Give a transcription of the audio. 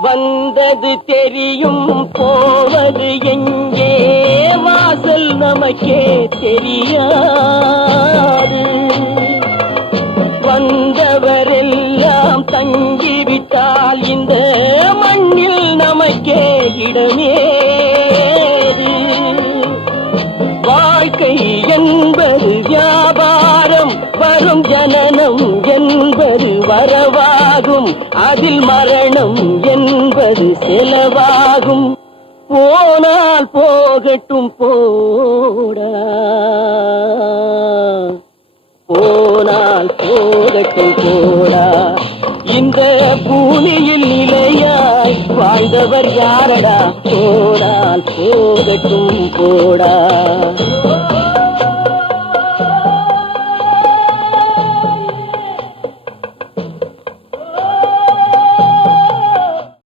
வந்தது தெரியும் போவது எங்கே வாசல் நமக்கே தெரியாது. வந்தவரெல்லாம் தங்கிவிட்டால் இந்த மண்ணில் நமக்கே இடமேது. வாழ்க்கை என்பது வியாபாரம், வரும் ஜனனம் என்பது வரவாகும், அதில் மரணம் என்பது செலவாகும். போனால் போகட்டும் போடா, போனால் போகட்டும் போடா. இந்த பூமியில் நிலையாய் வாழ்ந்தவர் யாரடா, போனால் போகட்டும் போடா.